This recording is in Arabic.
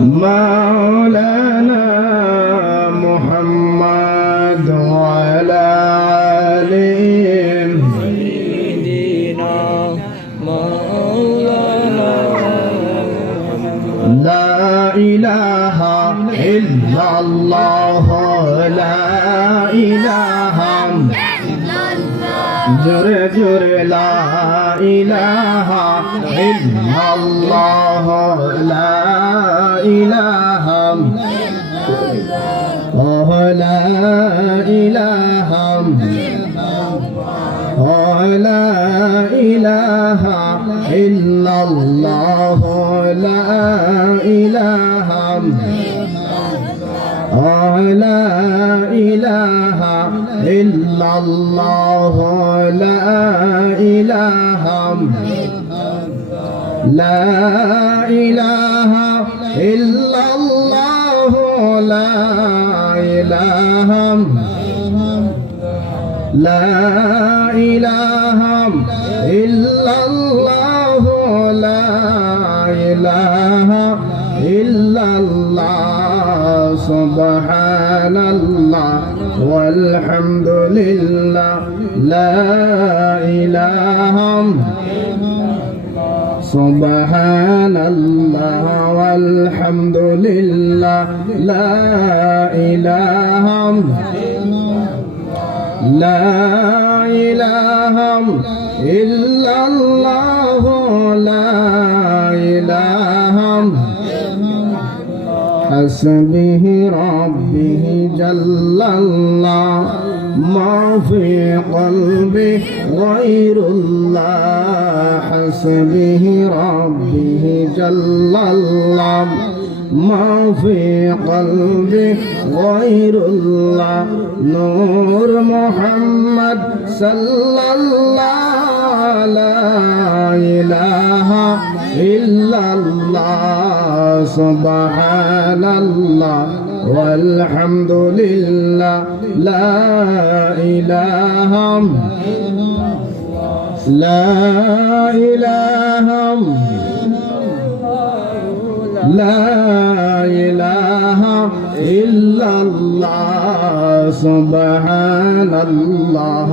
مولانا محمد وعلى آله سيدنا مولانا لا إله إلا الله لا إله جرے جرے لا إله إلا الله لا إله لا إله لا إله إلا الله لا إله لا إله إلا الله لا إله لا إله إلا الله لا إله لا إله إلا الله لا إله إلا الله سبحان الله والحمد لله لا إله سبحان الله والحمد لله لا إله لا إله إلا الله لا إله حسبه ربه جل الله ما في قلبي غير الله حسبه ربه جل الله ما في قلبي غير الله نور محمد صلى الله لا إله إلا الله سبحان الله والحمد لله لا إله لا إله لا إله إلا الله سبحان الله